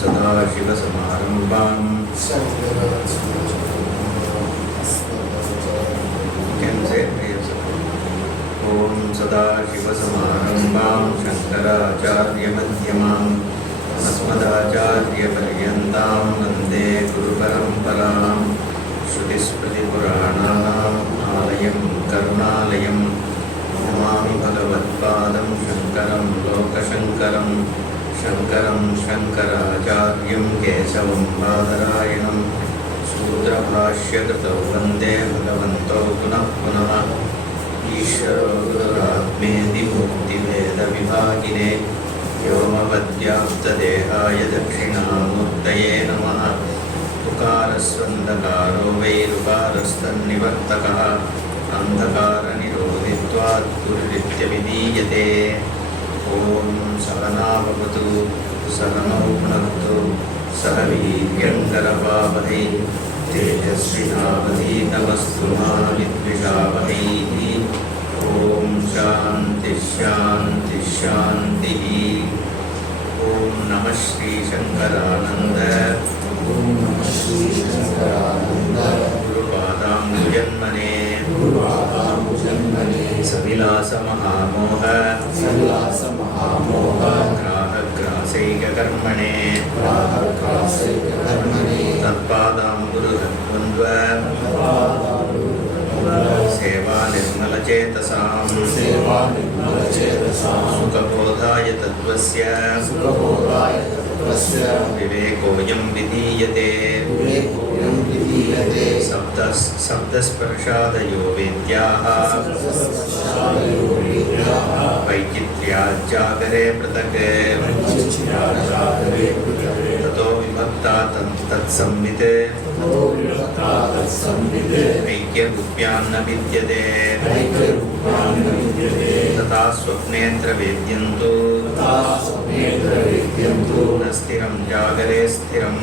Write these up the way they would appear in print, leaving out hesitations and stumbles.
सदाशिवसमारम्भां ॐ सदाशिवसमारम्भां शङ्कराचार्यमध्यमाम् अस्मदाचार्यपर्यन्तां वन्दे गुरुपरम्पराम् श्रुतिस्मृतिपुराणानाम् आलयं करुणालयं नमामि भगवत्पादं शङ्करं लोकशङ्करं शङ्करं शङ्कराचार्यं केशवं बादरायणं सूत्रभाष्यकृतौ वन्दे भगवन्तौ पुनः पुनः ईश्वरो गुरुरात्मेति मूर्तिभेदविभागिने व्योमवद्व्याप्तदेहाय दक्षिणामूर्तये नमः। उकारस्वन्धकारो वैरुकारस्तन्निवर्तकः अन्धकारनिरोधित्वात् गुरुरित्यभिधीयते। ॐ सहना भवतु सहनौ भुनक्तु सह वीर्यङ्करवावहै तेजस्विनावधीतमस्तु मा विद्विषावहै। ॐ शान्ति शान्ति शान्तिः। ॐ नमः श्री शङ्करानन्द गुरुपादाम्बुजन्मने सविलासमहामोह ग्राहग्रासैककर्मणे तत्पादाम्बुरुहद्वन्द्व सेवा निर्मलचेतसां सुखबोधाय तत्त्वस्य विवेकोऽयं विधीयते। शब्दस्पर्शादयो वेद्याः वैचित्र्याज्जागरे पृथक् ततो विभक्ता तत्संवित् ऐक्यरूप्यान्न विद्यते तथा स्वप्नेऽत्र वेद्यन्तु न स्थिरं जागरे स्थिरं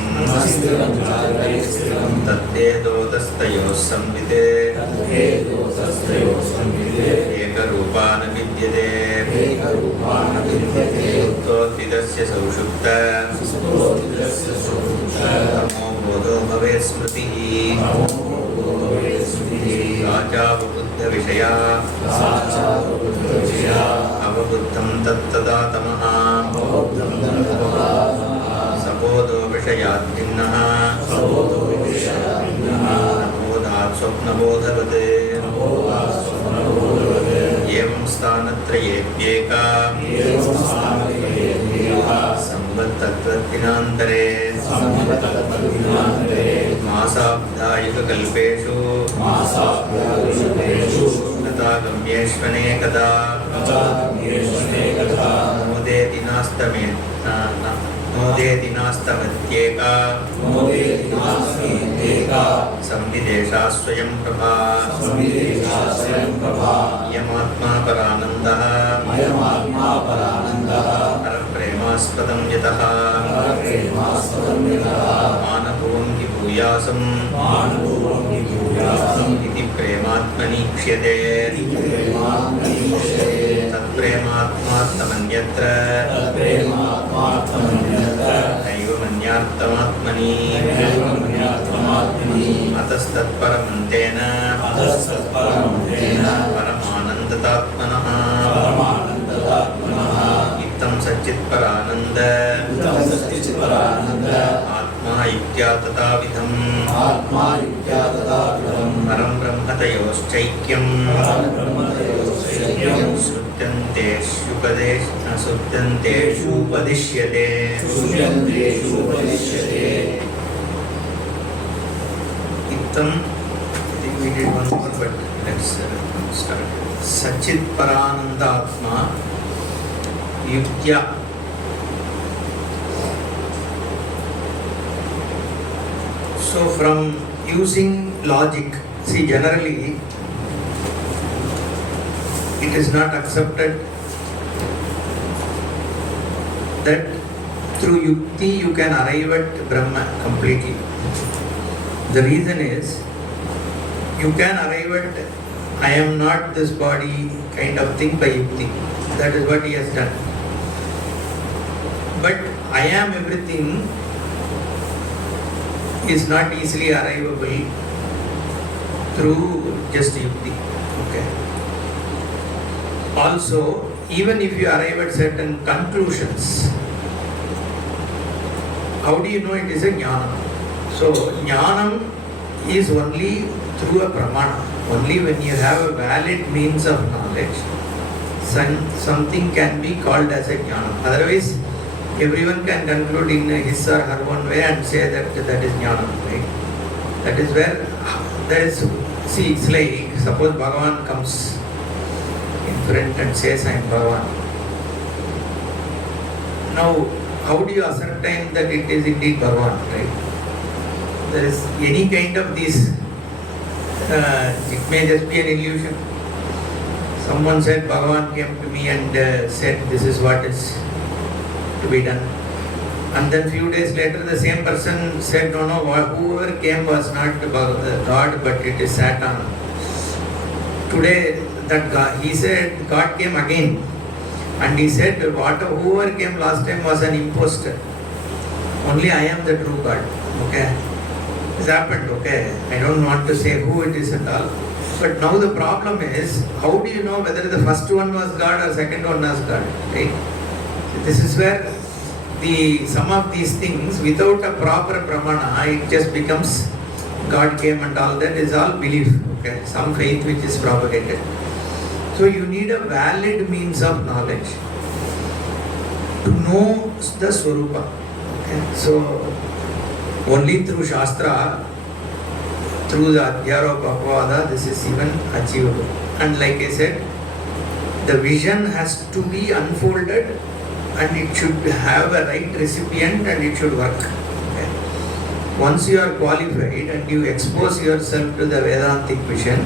तद्वेदोतस्तयोः संवित् एकरूपान् विद्यते ततोद्विदस्य सौषुप्त तमो बोधो भवेत् स्मृतिः राजावबुद्धविषया अवबुद्धं तत्तदा तमः सबोधो विषयाद्भिन्नः बोधात् स्वप्नबोधवत् एवं स्थानत्रयेऽप्येका संवत्तत्वद्दिनान्तरे मासाब्दायुगकल्पेषु तथा गम्येष्वनेकदा नोदेति नास्तमत्येका संविदेशा स्वयं प्रभा यमात्मा परानन्दः परप्रेमास्पदं यतः मानभुवं हि भूयासं इति प्रेमात्मनीक्ष्यते तत्प्रेमात्मात्मन्यत्र नैव मन्यार्थमात्मनि अतस्तत्परमन्तेन परमानन्दतात्मनः इत्थं सच्चित्परानन्द आत्मा इत्या तथाविधं परं ब्रह्मतयोश्चैक्यं श्रुत्यन्तेषुपदिश्यते। इत्थं we did one more, but let's start. Sachit Paranandatma Yuktya. So from using logic, see, generally it is not accepted that through yukti you can arrive at Brahma completely. The reason is, you can arrive at I am not this body kind of thing by yukti. That is what he has done. But I am everything is not easily arrivable through just yukti. Okay. Also, even if you arrive at certain conclusions, how do you know it is a jnana? So, jnanam is only through a pramana. Only when you have a valid means of knowledge, something can be called as a jnana. Otherwise, everyone can conclude in his or her own way and say that that is jnana, right? That is where there is, see, it's like, suppose Bhagavan comes in front and says, I am Bhagavan. Now, how do you ascertain that it is indeed Bhagavan, right? There is any kind of this, it may just be an illusion. Someone said, Bhagavan came to me and said, this is what is to be done. And then few days later, the same person said, no, whoever came was not God, but it is Satan. Today, that God, he said, God came again. And he said, whoever came last time was an imposter. Only I am the true God. Okay. This happened, okay. I don't want to say who it is at all. But now the problem is, how do you know whether the first one was God or second one was God? Right? So this is where some of these things, without a proper pramana, it just becomes God came and all that is all belief. Okay, some faith which is propagated. So you need a valid means of knowledge to know the Swarupa. Okay, so only through Shastra, through the Adhyarapavada, this is even achievable. And like I said, the vision has to be unfolded and it should have a right recipient and it should work. Okay. Once you are qualified and you expose yourself to the Vedantic vision,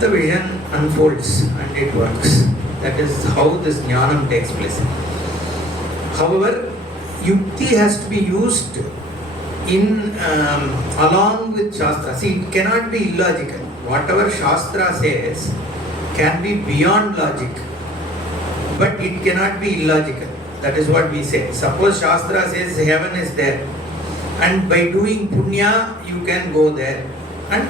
the vision unfolds and it works. That is how this jnanam takes place. However, yukti has to be used in along with Shastra. See, it cannot be illogical. Whatever Shastra says can be beyond logic, but it cannot be illogical. That is what we say. Suppose Shastra says heaven is there, and by doing punya you can go there, and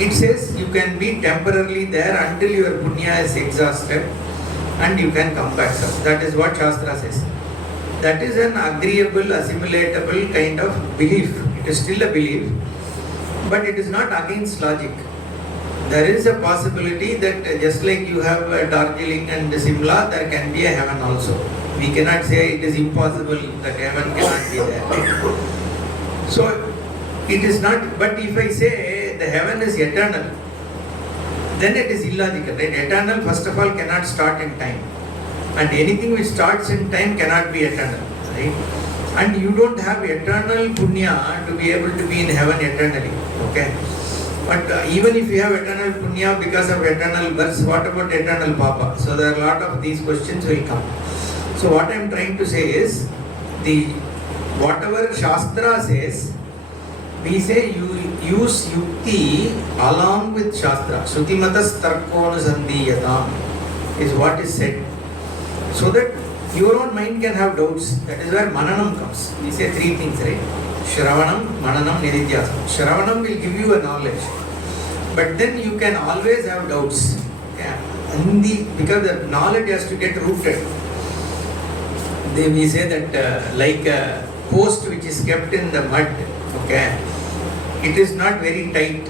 it says you can be temporarily there until your punya is exhausted and you can come back. That is what Shastra says. That is an agreeable, assimilatable kind of belief. It is still a belief, but it is not against logic. There is a possibility that just like you have Darjeeling and Simla, there can be a heaven also. We cannot say it is impossible that heaven cannot be there. So it is not, but if I say the heaven is eternal, then it is illogical. Right? Eternal, first of all, cannot start in time. And anything which starts in time cannot be eternal, right? And you don't have eternal punya to be able to be in heaven eternally, okay? But even if you have eternal punya because of eternal birth, what about eternal papa? So there are a lot of these questions will come. So what I am trying to say is, whatever Shastra says, we say you use yukti along with Shastra. Srutimatas tarkonusandhiyatam is what is said. So that your own mind can have doubts. That is where mananam comes. We say three things, right? Shravanam, mananam, nididhyasam. Shravanam will give you a knowledge. But then you can always have doubts. Yeah. Because the knowledge has to get rooted. Then we say that like a post which is kept in the mud, okay, it is not very tight.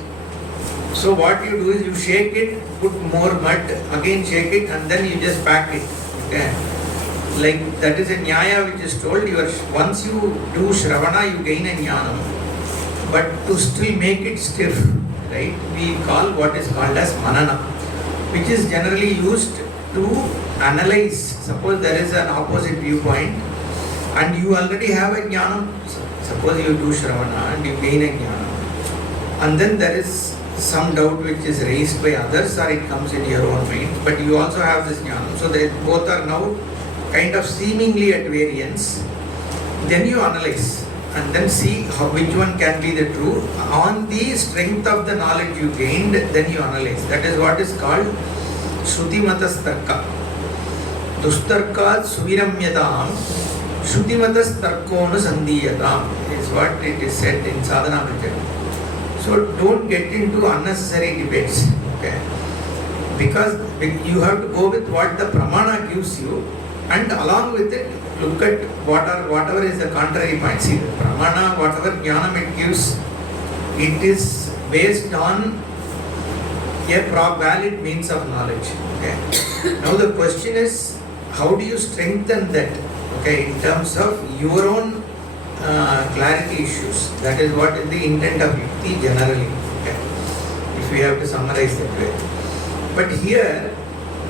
So what you do is you shake it, put more mud, again shake it, and then you just pack it. Okay. Like that is a nyaya which is told, once you do shravana, you gain a jnanam. But to still make it stiff, right, we call what is called as manana, which is generally used to analyze. Suppose there is an opposite viewpoint and you already have a jnanam. Suppose you do shravana and you gain a jnanam. And then there is some doubt which is raised by others or it comes in your own mind, but you also have this jnana. So they both are now kind of seemingly at variance. Then you analyze and then see which one can be the true. On the strength of the knowledge you gained, then you analyze. That is what is called Shruti Matas Tarka. Dustarkat Suviramyatam Shruti-matas tarkonu sandhiyatam is what it is said in Sadhana Panchadashi. So don't get into unnecessary debates. Okay? Because you have to go with what the pramana gives you, and along with it, look at whatever is the contrary point. See, the pramana, whatever jnanam it gives, it is based on a valid means of knowledge. Okay? Now the question is, how do you strengthen that? Okay, in terms of your own clarity issues. That is what is the intent of yukti generally. Okay? If we have to summarize that way. But here,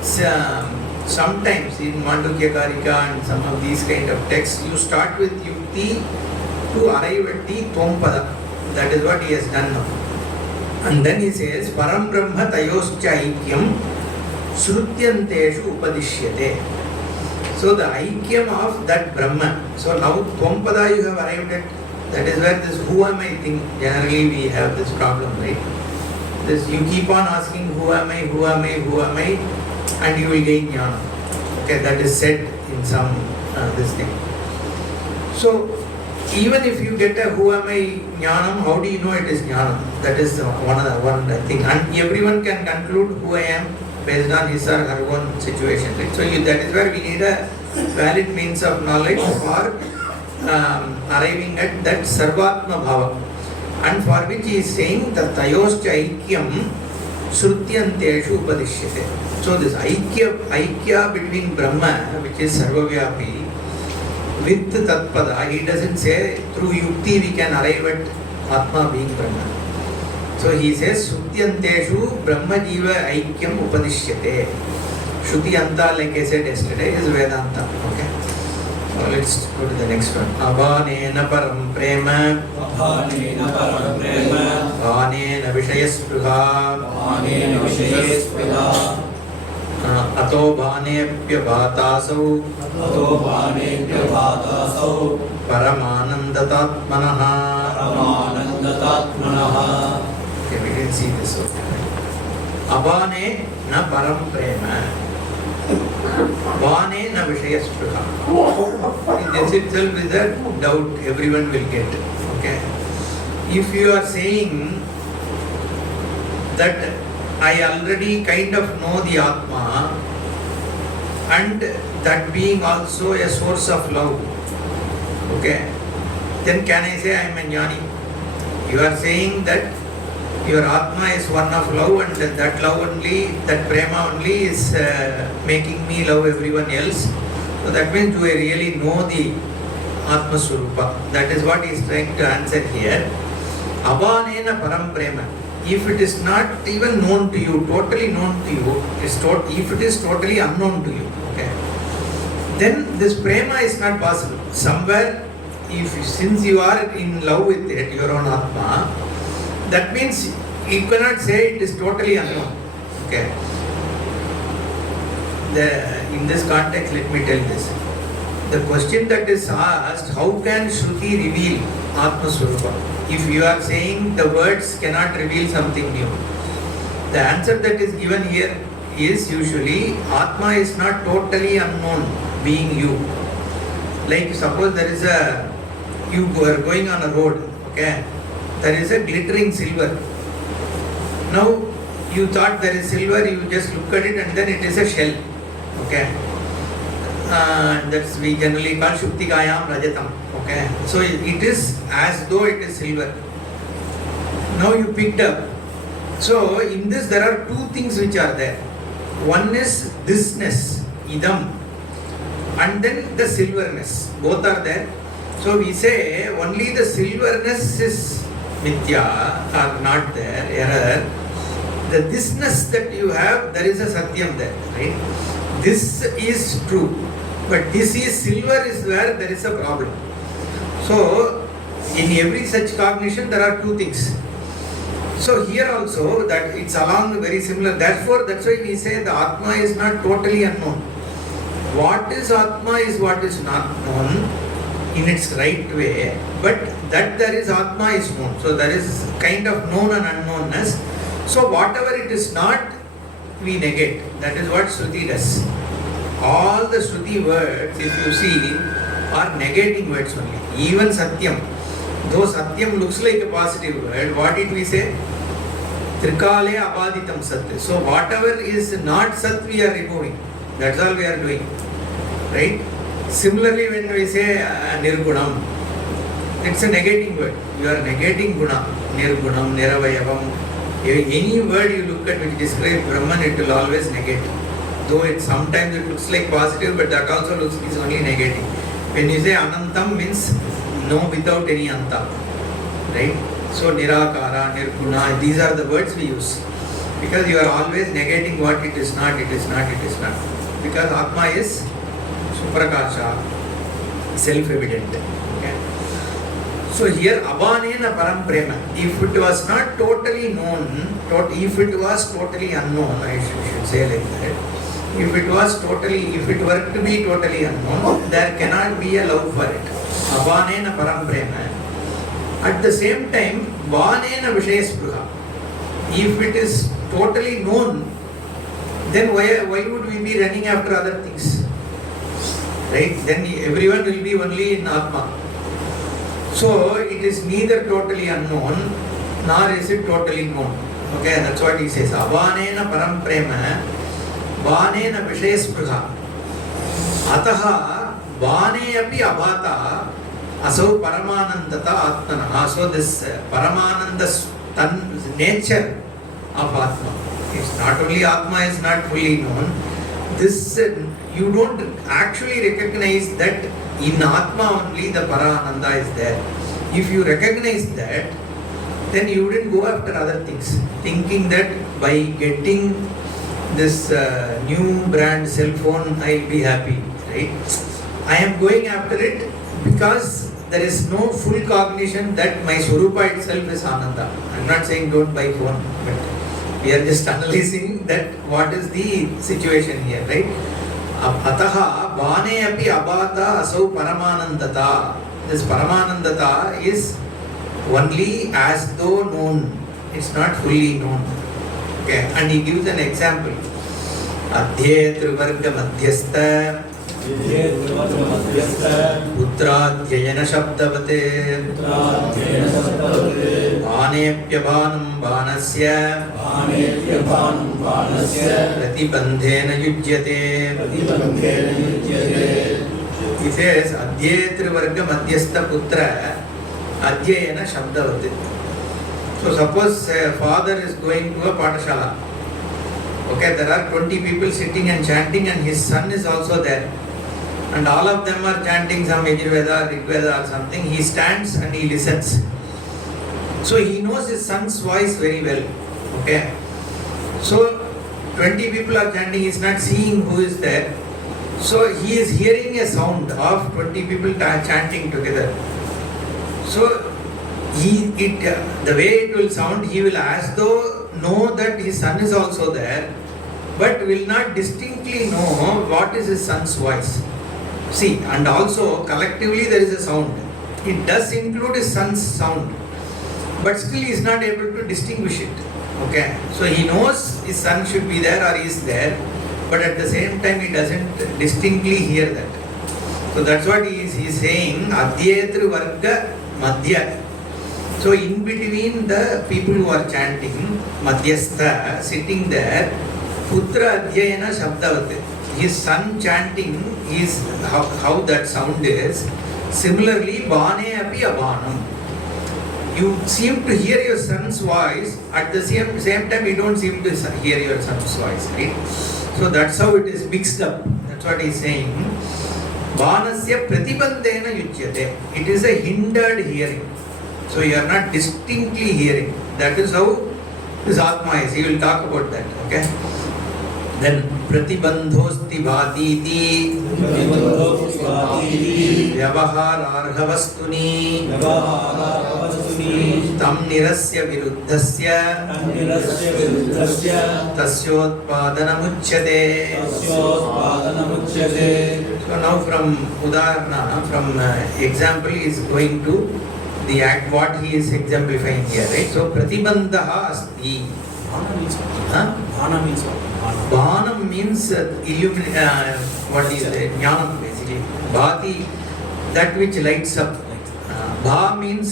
sometimes in Mandukya Karika and some of these kind of texts, you start with yukti to arrive at the Tvam-pada. That is what he has done now. And then he says, Param Brahma Tayoscha Aikyam Shrutyanteshu Upadishyate. So the Aikyam of that Brahma. So now Tvam-pada you have arrived at. That is where this who am I thing, generally we have this problem, right? This you keep on asking who am I, who am I, who am I, and you will gain jnana. Okay, that is said in some this thing. So even if you get a who am I jnanam, how do you know it is jnanam? That is one thing. And everyone can conclude who I am based on his or her own situation. Right? So that is where we need a valid means of knowledge for arriving at that sarvatma bhava. And for which he is saying that tayoscha aikyam shrutyanteshu upadishyate. So this aikya between Brahma, which is sarvavyapi, with tatpada, he doesn't say through yukti we can arrive at Atma being Brahma. So he says shrutyanteshu Brahma jiva aikyam upadishyate. Shruti anta, like I said yesterday, is Vedanta. Okay. So let's go to the next one. Abhanena param prema. Abhanena param prema. Abhanena vishayasprudha. Abhanena vishayasprudha. Ato bhanepya bhatasau. Ato bhanepya bhatasau. Paramanandatatmanaha. Paramanandatatmanaha. Okay, we didn't see this. Abhane na param prema. Bhane na vishayasprudha. This itself is a doubt everyone will get. Okay. If you are saying that I already kind of know the Atma, and that being also a source of love, okay, then can I say I am a jnani? You are saying that your Atma is one of love, and that love only, that prema only is making me love everyone else. So that means, do I really know the Atma Swarupa? That is what he is trying to answer here. Abhanena param prema. If it is not even known to you, totally known to you, if it is totally unknown to you, okay, then this prema is not possible. Somewhere, since you are in love with it, your own Atma, that means you cannot say it is totally unknown. Okay. In this context, let me tell this. The question that is asked, how can Shruti reveal Atma Swarupa? If you are saying the words cannot reveal something new, the answer that is given here is usually Atma is not totally unknown, being you. Like suppose there is you are going on a road, okay, there is a glittering silver. Now you thought there is silver, you just look at it and then it is a shell, okay. That's we generally call Shuktikayam Rajatam. Okay. So it is as though it is silver. Now you picked up. So in this there are two things which are there. One is thisness, idam, and then the silverness. Both are there. So we say only the silverness is mithya, or not there, error. The thisness that you have, there is a satyam there, right? This is true. But this is silver is where there is a problem. So, in every such cognition, there are two things. So, here also, that it's along very similar. Therefore, that's why we say the Atma is not totally unknown. What is Atma is what is not known in its right way, but that there is Atma is known. So, there is kind of known and unknownness. So, whatever it is not, we negate. That is what Shruti does. All the Shruti words, if you see, are negating words only. Even Satyam, though Satyam looks like a positive word, what did we say? Trikale abaditam Sat. So whatever is not Sat we are removing. That's all we are doing. Right? Similarly, when we say Nirgunam, it's a negating word. You are negating Guna. Nirgunam, Niravayavam. Any word you look at which describes Brahman, it will always negate. Though sometimes it looks like positive, but that also looks is only negative. When you say Anantam means no without any Anta. Right? So Nirakara, Nirguna, these are the words we use. Because you are always negating what it is not, it is not, it is not. Because Atma is Suprakasha, self-evident. Okay? So here Abanena Param Prema. If it was not totally known, if it was totally unknown, I should say like that. If it were to be totally unknown, there cannot be a love for it. Abanena Param Prema. At the same time, Vanena Vishayaspraha. If it is totally known, then why would we be running after other things? Right? Then everyone will be only in Atma. So it is neither totally unknown nor is it totally known. Okay, that's what he says. Avanena param prema, vanena vishayaspraha. Ataha vane api abhata asau paramanandata atmana. So this paramananda nature of Atma. It's not only Atma is not fully known. This you don't actually recognize that in Atma only the Parananda is there. If you recognize that, then you wouldn't go after other things, thinking that by getting this new brand cell phone, I'll be happy, right? I am going after it because there is no full cognition that my Swarupa itself is Ananda. I'm not saying don't buy phone, but we are just analyzing that what is the situation here, right? Ataha vane api abhata asau paramanandata. This paramanandata is only as though known. It's not fully known. Okay, and he gives an example. Adhye trivarga madhyastha Putradyayana shabdavate Anepyabanam banasya Pratibandhena yujyate. He says, Adhyetri varga madhyastha putra Adhyayana shabdavate. So suppose a father is going to a patashala. Okay, there are 20 people sitting and chanting and his son is also there. And all of them are chanting some Yajurveda, Rigveda or something. He stands and he listens. So he knows his son's voice very well. Okay. So 20 people are chanting, he is not seeing who is there. So he is hearing a sound of 20 people chanting together. So the way it will sound, he will as though know that his son is also there, but will not distinctly know what is his son's voice. See, and also collectively there is a sound. It does include his son's sound, but still he is not able to distinguish it. Okay, so he knows his son should be there or he is there, but at the same time he doesn't distinctly hear that. So that's what he is saying. Adhyetri varga madhya. So in between the people who are chanting, madhyastha, sitting there, putra adhyayana shabdavate. His son chanting is how that sound is. Similarly, bane api abanam. You seem to hear your son's voice, at the same time you don't seem to hear your son's voice, right? So that's how it is mixed up. That's what he is saying. Banasya pratibandhena yujyate. It is a hindered hearing. So you are not distinctly hearing. That is how this Atma is. He will talk about that. Okay. Then pratibandhosti bhatiti vyavahararha vastuni tam nirasya viruddhasya tasyotpadanam uchyate. So now from Udaharana, from example he is going to the act what he is exemplifying here, right? So pratibandha asti. Bhana means what? Bhanam means what is it? Jnanam basically. Bhati that which lights up. Bha means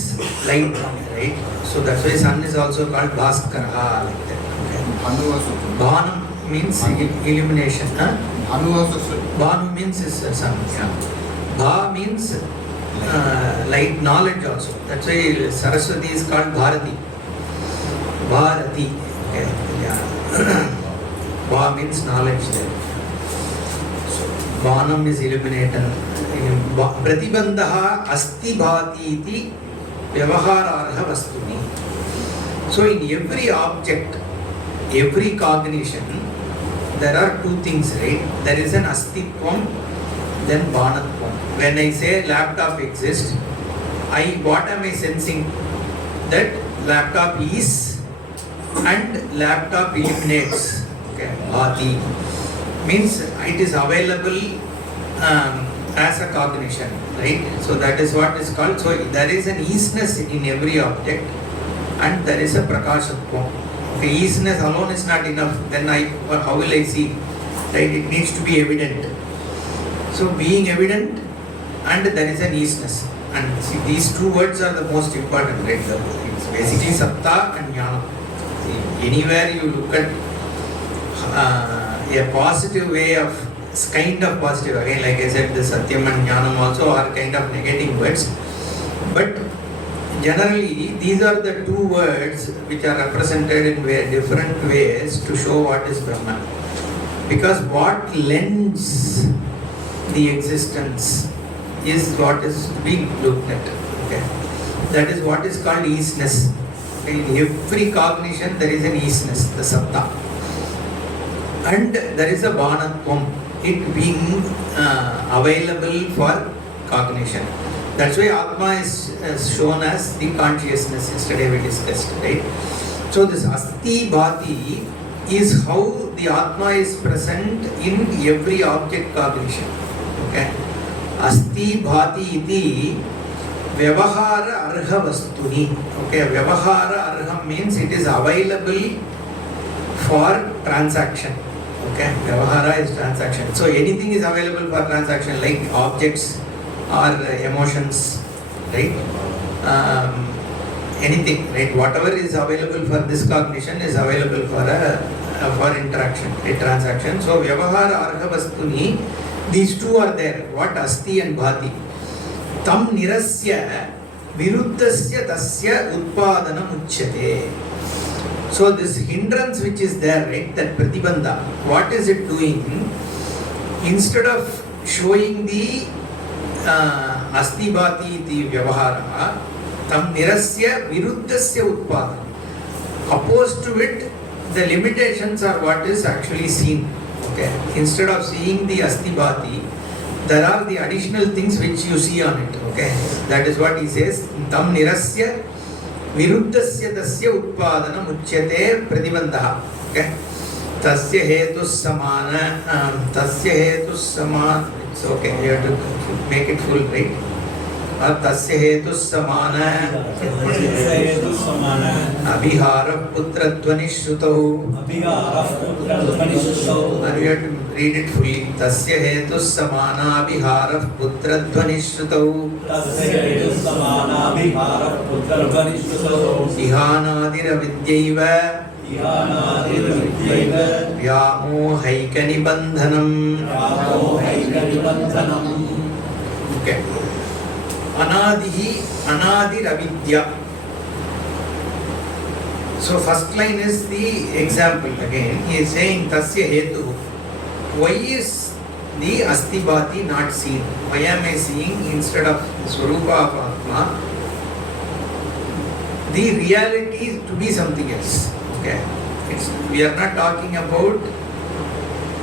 light, right? So that's why sun is also called Bhaskara, like that. Okay. Bhanam means illumination. Bhanu means is sun. Yeah. Bha means light, knowledge also. That's why Saraswati is called Bharati. Bharati. Okay. Yeah. Bha means knowledge there. So Bhanam is illuminator. Pratibandhaha asti bhati iti vyavahararha vastuni. So in every object, every cognition, there are two things, right? There is an astitvam, then bhanatvam. When I say laptop exists, what am I sensing? That laptop is and laptop illuminates. Okay, bhati means it is available as a cognition, right? So that is what is called. So there is an easiness in every object, and there is a prakashatvam. Okay, easiness alone is not enough. Then how will I see? Right? It needs to be evident. So being evident, and there is an easiness. And see, these two words are the most important, right? It's basically satta and jnana. Anywhere you look at a positive way of, kind of positive, again like I said, the satyam and jnanam also are kind of negative words, but generally these are the two words which are represented in different ways to show what is Brahman, because what lends the existence is what is being looked at. Okay, that is what is called easiness. In every cognition there is an easiness, the satta, and there is a bhanatvam, it being available for cognition. That's why Atma is shown as the consciousness. Yesterday we discussed, right? So this Asti Bhati is how the Atma is present in every object cognition. Okay? Asti Bhati iti Vyavahara Arha Vastuni. Okay, Vyavahara Arham means it is available for transaction. Okay, Vyavahara is transaction. So anything is available for transaction, like objects or emotions, right? Anything, right? Whatever is available for this cognition is available for interaction, a transaction. So Vyavahara Arha Vastuni, these two are there. What? Asti and Bhati. Tam nirasya viruddhasya tasya utpadanam uchyate. So this hindrance which is there, right, that pratibandha, what is it doing? Instead of showing the asti bhati iti vyavahara, tam nirasya viruddhasya utpadanam. Opposed to it, the limitations are what is actually seen. Okay. Instead of seeing the asti bhati, there are the additional things which you see on it. Okay. That is what he says. Tam nirasya viruddhasya tasya utpadanam uchyate pratibandha. Okay. Tasya hetu samana. Tasya hetu samana. It's okay. You have to make it full, right? तस्य हेतु समान अभिहार पुत्र ध्वनि श्रुतौ read it fully तस्य हेतु समान अभिहार पुत्र ध्वनि श्रुतौ इहानादिरविद्यैव व्यामोहैक निबन्धनम्. Okay. Anadiravidya. So first line is the example again. He is saying tasya hetu. Why is the asti bhati not seen? Why am I seeing instead of Swarupa of Atma the reality to be something else? Okay. We are not talking about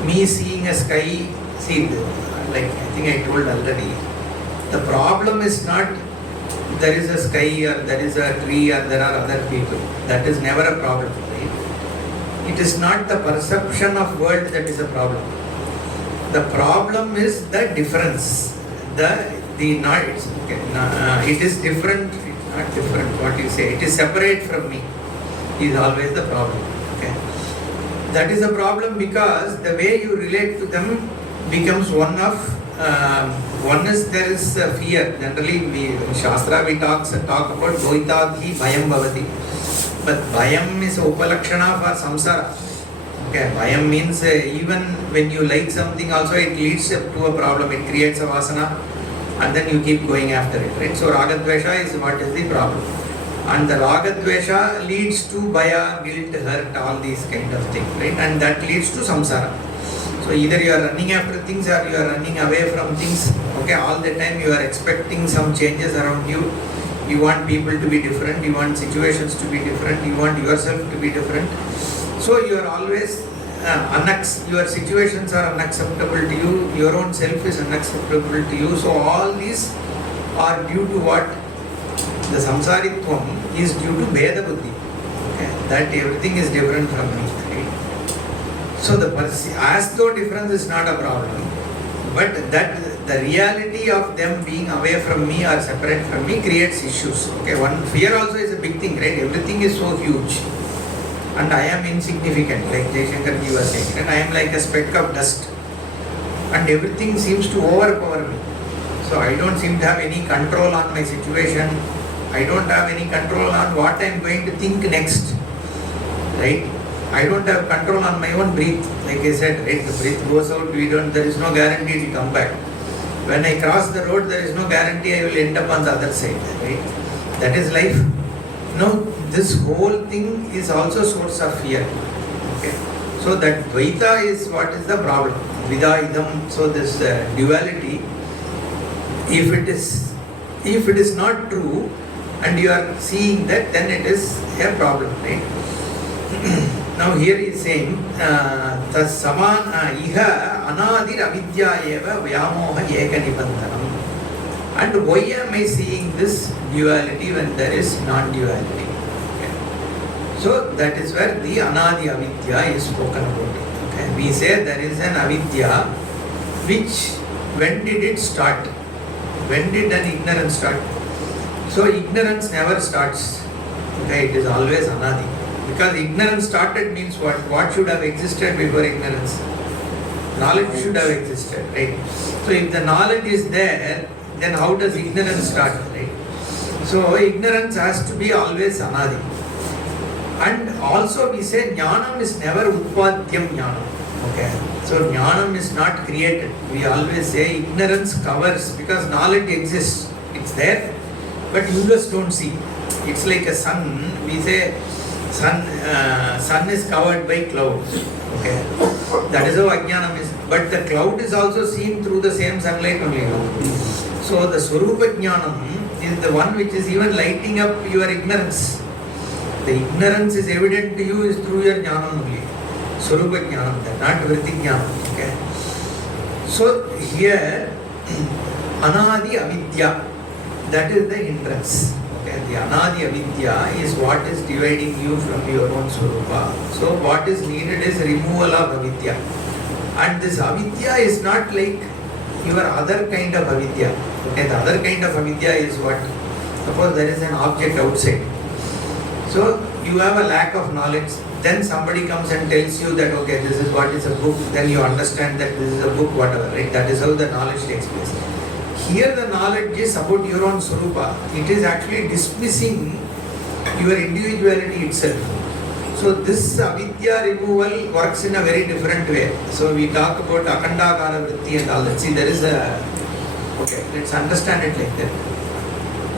me seeing a sky. See, like I think I told already. The problem is not there is a sky or there is a tree or there are other people. That is never a problem, right? It is not the perception of world that is a problem. The problem is the difference. It is different. It's not different. What you say? It is separate from me. Is always the problem. Okay. That is a problem because the way you relate to them becomes one of one is there is fear. Generally, in Shastra we talk about Dvaitadhi Bhayam Bhavati. But Bhayam is Upalakshana for samsara. Okay, Bhayam means even when you like something also it leads to a problem. It creates a vasana and then you keep going after it. Right? So Ragadvesha is what is the problem. And the Ragadvesha leads to Bhaya, guilt, hurt, all these kind of things. Right? And that leads to samsara. So either you are running after things or you are running away from things. Okay, all the time you are expecting some changes around you. You want people to be different, you want situations to be different, you want yourself to be different. So you are always your situations are unacceptable to you, your own self is unacceptable to you. So all these are due to what? The samsaritvam is due to Veda Buddhi. Okay? That everything is different from me. Right? So as though difference is not a problem, but that the reality of them being away from me or separate from me creates issues. Okay, one fear also is a big thing, right? Everything is so huge, and I am insignificant, like Jaishankar was saying, and I am like a speck of dust, and everything seems to overpower me. So I don't seem to have any control on my situation. I don't have any control on what I am going to think next, right? I don't have control on my own breath. Like I said, right, the breath goes out, there is no guarantee it will come back. When I cross the road, there is no guarantee I will end up on the other side, right? That is life. No, this whole thing is also source of fear. Okay? So that Dvaita is what is the problem. Vida idam, so this duality, if it is not true and you are seeing that, then it is a problem, right? Now here he is saying, Tasaman iha anadir avidya eva vyamoha eka nibandanam. And why am I seeing this duality when there is non-duality? Okay. So that is where the anadi avidya is spoken about. Okay. We say there is an avidya which, when did it start? When did an ignorance start? So ignorance never starts. Okay, it is always anadi. Because ignorance started means what? What should have existed before ignorance? Knowledge should have existed, right? So if the knowledge is there, then how does ignorance start, right? So ignorance has to be always anadi. And also we say jnanam is never utpadyam jnanam. Okay. So jnanam is not created. We always say ignorance covers because knowledge exists. It's there, but you just don't see. It's like a sun. We say sun is covered by clouds. Okay, that is how ajnanam is. But the cloud is also seen through the same sunlight only. So the Swarupa Jnanam is the one which is even lighting up your ignorance. The ignorance is evident to you is through your jnanam only. Swarupa Jnanam, not Vritti Jnanam. Okay. So here Anadi Avidya, that is the hindrance. Okay. The Anadi Avidya is what is dividing you from your own Swarupa. So what is needed is removal of Avidya. And this Avidya is not like your other kind of Avidya. Okay. The other kind of Avidya is what? Suppose there is an object outside. So you have a lack of knowledge. Then somebody comes and tells you that okay, this is what is a book. Then you understand that this is a book, whatever, right? That is how the knowledge takes place. Here the knowledge is about your own Swarupa. It is actually dismissing your individuality itself. So this avidya removal works in a very different way. So we talk about akandakara vritti and all that. See, there is a... Okay, let's understand it like that.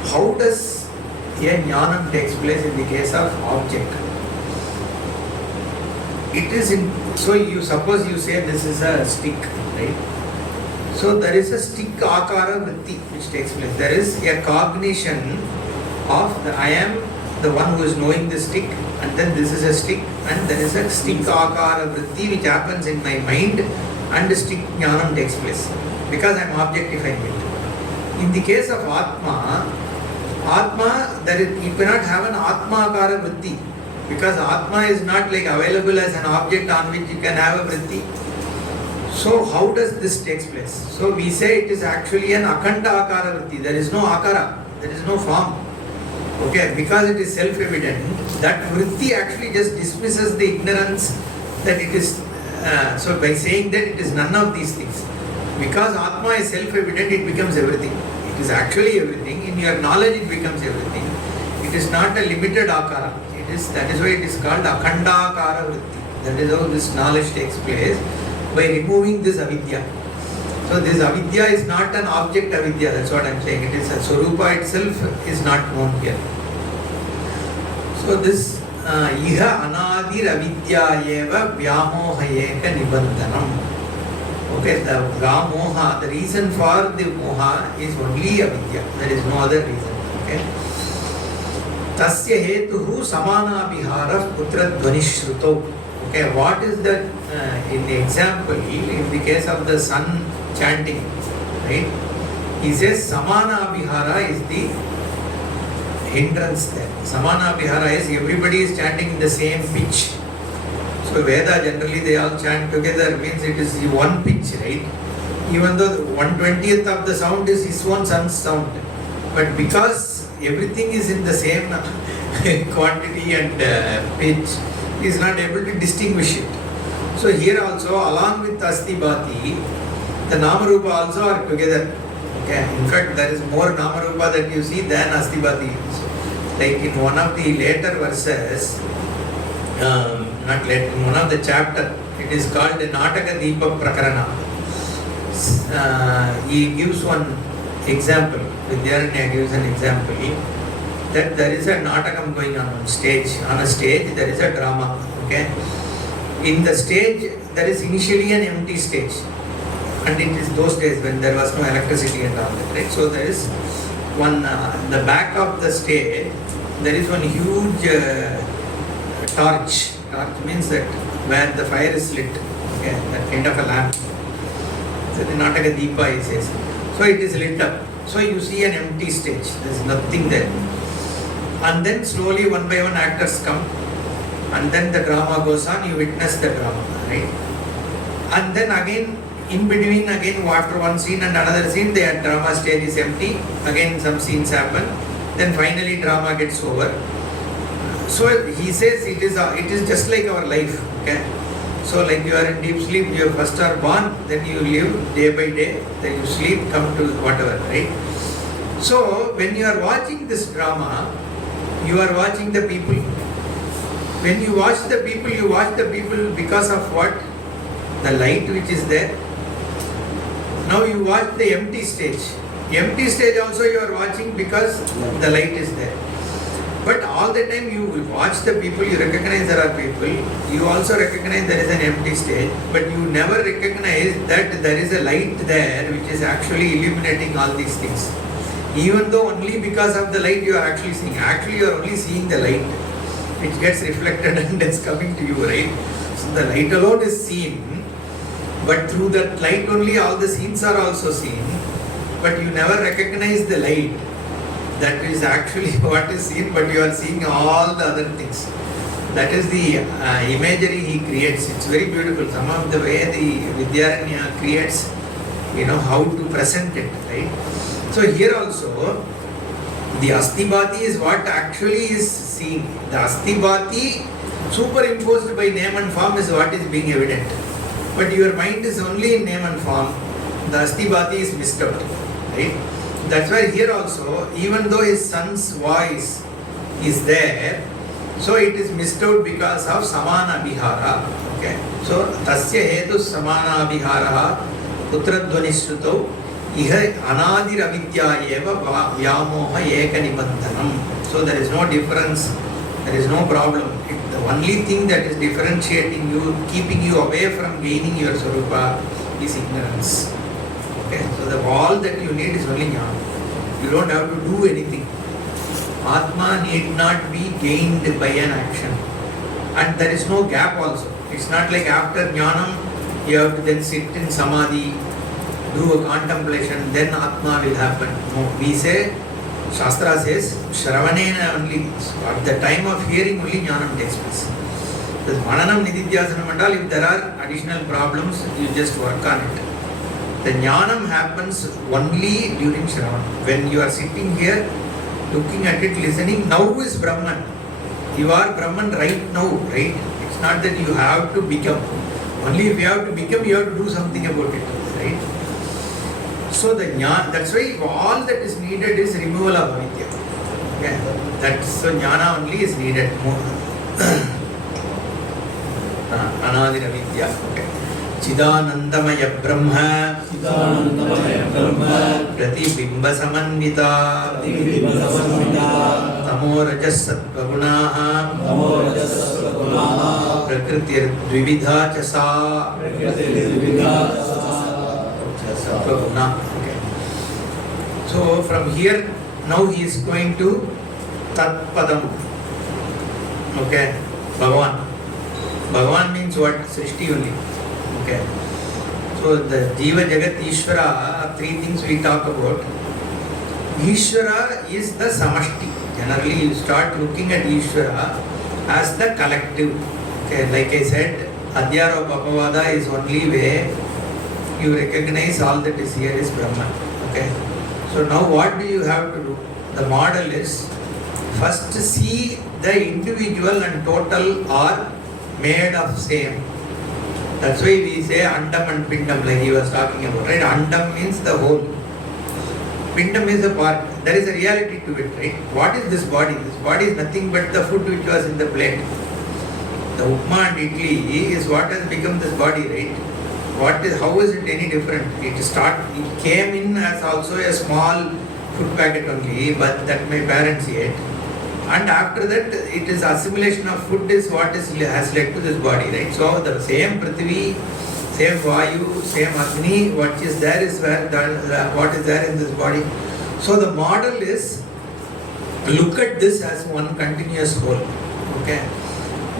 How does a jnanam takes place in the case of object? It is in... So you suppose you say this is a stick, right? So there is a stick akara vritti which takes place. There is a cognition of I am the one who is knowing the stick, and then this is a stick, and there is a stick akara vritti which happens in my mind, and the stick jnanam takes place because I am objectifying it. In the case of Atma, you cannot have an Atma akara vritti because Atma is not like available as an object on which you can have a vritti. So how does this takes place? So we say it is actually an akanda akara vritti. There is no akara, there is no form. Okay, because it is self-evident, that vritti actually just dismisses the ignorance that it is. So by saying that it is none of these things, Because Atma is self-evident, it becomes everything. It is actually everything. In your knowledge, it becomes everything. It is not a limited akara. That is why it is called akhandakara vritti. That is how this knowledge takes place, by removing this avidya. So this avidya is not an object avidya, that's what I am saying. It is a swarupa itself is not known here. So this iha anadir avidya eva vyamohayeka nibandhanam. Okay, the moha, the reason for the moha is only avidya. There is no other reason. Okay. Tasya hetuhu samana vihara putra dvanishruto. Okay, what is that in the example, in the case of the son chanting, right? He says samana vihara is the hindrance there. Samana vihara is everybody is chanting in the same pitch. So Veda generally they all chant together, means it is one pitch, right? Even though 1/20th of the sound is his own son's sound, but because everything is in the same quantity and pitch, he is not able to distinguish it. So here also, along with Astibhati, the Namarupa also are together. Okay. In fact, there is more Namarupa that you see than Astibhati. Like in one of the later verses, not late, in one of the chapter, it is called Tatvaviveka-prakarana. He gives one example, Vidyaranya gives an example, that there is a natakam going on stage. On a stage, there is a drama. Okay. In the stage, there is initially an empty stage. And it is those days when there was no electricity and all that, right? So there is one, the back of the stage, there is one huge torch. Torch means that where the fire is lit, okay, that kind of a lamp. So the Nataka Deepa, he says. So it is lit up. So you see an empty stage. There is nothing there. And then slowly one by one actors come. And then the drama goes on. You witness the drama, right? And then again, in between, again after one scene and another scene, the drama stage is empty. Again some scenes happen. Then finally drama gets over. So he says it is just like our life. Okay. So like you are in deep sleep, you first are born, then you live day by day, then you sleep, come to whatever, right? So when you are watching this drama, you are watching the people. When you watch the people because of what? The light which is there. Now you watch the empty stage. Empty stage also you are watching because the light is there. But all the time you will watch the people, you recognize there are people, you also recognize there is an empty stage, but you never recognize that there is a light there which is actually illuminating all these things. Even though only because of the light you are actually seeing. Actually you are only seeing the light which gets reflected and is coming to you, right? So the light alone is seen, but through that light only all the scenes are also seen, but you never recognize the light. That is actually what is seen, but you are seeing all the other things. That is the imagery he creates. It's very beautiful. Some of the way the Vidyaranya creates, how to present it, right? So here also, the Astibhati is what actually is seen. The Astibhati superimposed by name and form is what is being evident. But your mind is only in name and form. The Astibhati is missed out, right? That's why here also, even though his son's voice is there, so it is missed out because of samana vihara. Okay. So tasya hetu samana vihara putra dvanishruto iha anadir avidya eva vyamoha eka nibandhanam. So there is no difference, there is no problem. The only thing that is differentiating you, keeping you away from gaining your swarupa is ignorance. Okay. So all that you need is only jnana. You don't have to do anything. Atma need not be gained by an action. And there is no gap also. It's not like after jnanam, you have to then sit in samadhi, do a contemplation, then Atma will happen. No, we say, Shastra says, Shravanena only. At the time of hearing only jnanam takes place. This Mananam Nididhyasanam and all, if there are additional problems, you just work on it. The jnanam happens only during Shravan. When you are sitting here, looking at it, listening, now is Brahman. You are Brahman right now, right? It's not that you have to become. Only if you have to become, you have to do something about it, right? So the jnana, that's why all that is needed is removal of avidya. Okay, that's so jnana only is needed. Anadira vidya. Okay. Chidanandamaya Brahma, Pratibimba Samanvita, Tamo Rajas Sattva Gunaha, Prakritir Dvividha Chasa, Sattva Guna. Okay. So from here, now he is going to Tatpadam. Okay, Bhagavan. Bhagavan means what? Srishti only. Okay. So the Jiva Jagat Ishvara, three things we talk about. Ishvara is the samashti. Generally you start looking at Ishvara as the collective. Okay, like I said, Adhyaropapavada is only way you recognize all that is here is Brahman. Okay. So now what do you have to do? The model is first see the individual and total are made of same. That's why we say Andam and Pindam, like he was talking about, right? Andam means the whole. Pindam is a part. There is a reality to it, right? What is this body? This body is nothing but the food which was in the plate. The upma and idli is what has become this body, right? How is it any different? It came in as also a small food packet only, but that my parents ate. And after that, it is assimilation of food is what has led to this body, right? So the same Prithvi, same Vayu, same Agni, what is there is what is there in this body. So the model is look at this as one continuous whole. Okay.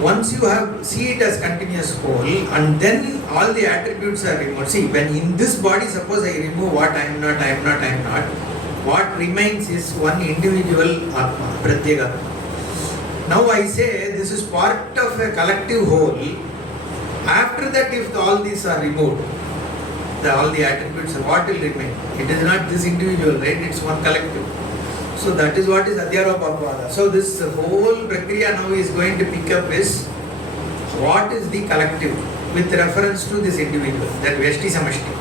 Once you see it as continuous whole, and then all the attributes are removed. See, when in this body, suppose I remove what I am not. What remains is one individual Atma, Pratyeka. Now I say this is part of a collective whole. After that, if all these are removed, all the attributes, what will remain? It is not this individual, right? It's one collective. So that is what is Adhyaropapavada. So this whole Prakriya now is going to pick up is what is the collective with reference to this individual, that Vyashti Samashti.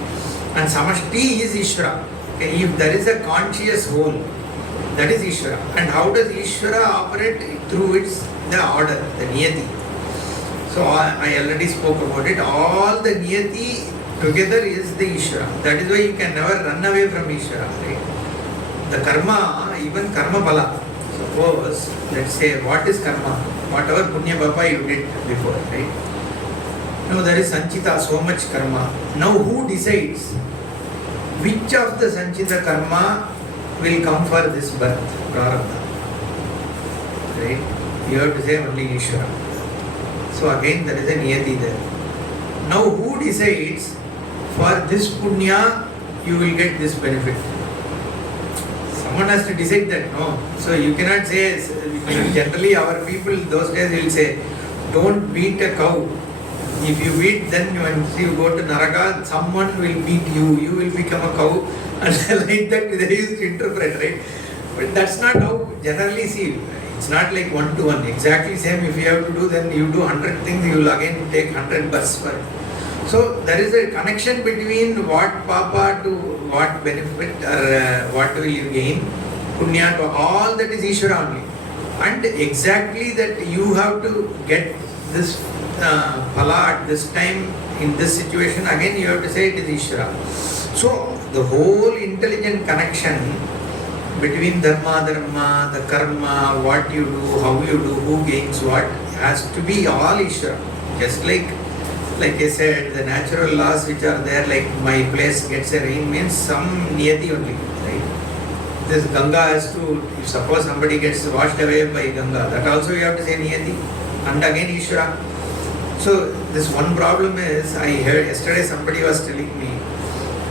And Samashti is Ishvara. If there is a conscious whole, that is Ishvara. And how does Ishvara operate? Through the order, the Niyati. So I already spoke about it. All the Niyati together is the Ishvara. That is why you can never run away from Ishvara. Right? The karma, even karma phala. Suppose, let's say, what is karma? Whatever punya papa you did before, right? Now there is sanchita, so much karma. Now who decides which of the sanchita karma will come for this birth, prarabdha? Right? You have to say only Ishvara. So again there is a niyati there. Now who decides for this punya you will get this benefit? Someone has to decide that, no? So you cannot say, generally our people those days will say, don't beat a cow. If you beat, then when you go to Naraka, someone will beat you, you will become a cow, and like that they used to interpret, right? But that's not how generally see. It's not like one to one. Exactly same if you have to do, then you do 100 things, you will again take 100 bus for it. So there is a connection between what papa to what benefit or what will you gain, punya to all that is Ishvara only. And exactly that you have to get this phala at this time, in this situation, again you have to say it is Ishvara. So the whole intelligent connection between dharma, the karma, what you do, how you do, who gains what, has to be all Ishvara. Just like I said, the natural laws which are there, like my place gets a rain, means some niyati only, right? This Ganga has to, if suppose somebody gets washed away by Ganga, that also you have to say niyati, and again Ishvara. So this one problem is, I heard yesterday somebody was telling me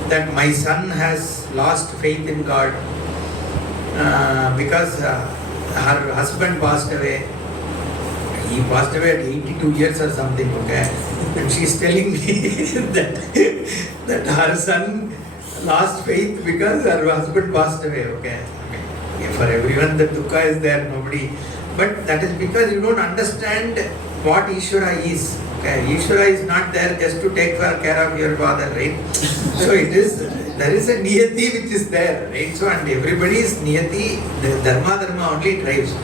that my son has lost faith in God because her husband passed away. He passed away at 82 years or something, okay? And she is telling me that her son lost faith because her husband passed away, okay? For everyone the dukkha is there, nobody. But that is because you don't understand what Ishvara is. Okay? Ishvara is not there just to take care of your father, right? So it is there is a niyati which is there, right? So, and everybody's niyati, the dharma only drives.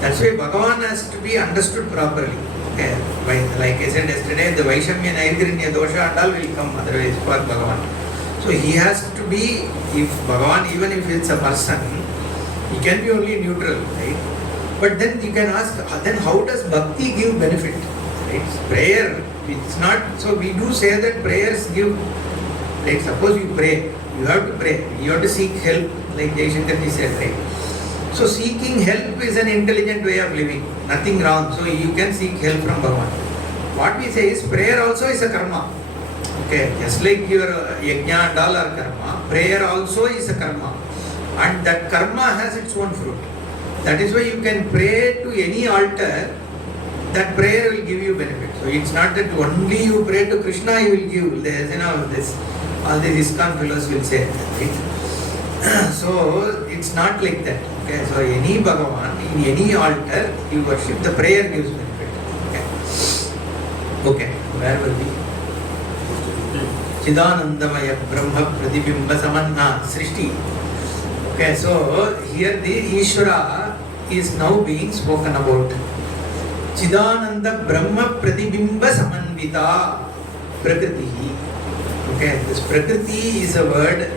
That's why Bhagavan has to be understood properly. Okay? Like I said yesterday, the Vaishamya Nairgrinya dosha and all will come otherwise for Bhagavan. So he has to be, if Bhagavan, even if it's a person, he can be only neutral, right? But then you can ask, then how does bhakti give benefit? Right? Prayer, it's not, so we do say that prayers give, like suppose you pray, you have to pray, you have to seek help, like Jaishankarji said, right? So seeking help is an intelligent way of living, nothing wrong. So you can seek help from Bhagavan. What we say is prayer also is a karma. Okay, just like your yajna and all are karma, prayer also is a karma. And that karma has its own fruit. That is why you can pray to any altar, that prayer will give you benefit. So it's not that only you pray to Krishna, he will give. There's, this, all these ISKCON fellows will say, right? So it's not like that. Okay, so any Bhagavan, in any altar, you worship, the prayer gives benefit. Okay, where were we? Chidanandamaya Brahma Pratibimba Samanna Srishti. Okay, so here the Ishvara is now being spoken about. Chidananda Brahma Pratibimba Samanvita Prakriti. Okay, this Prakriti is a word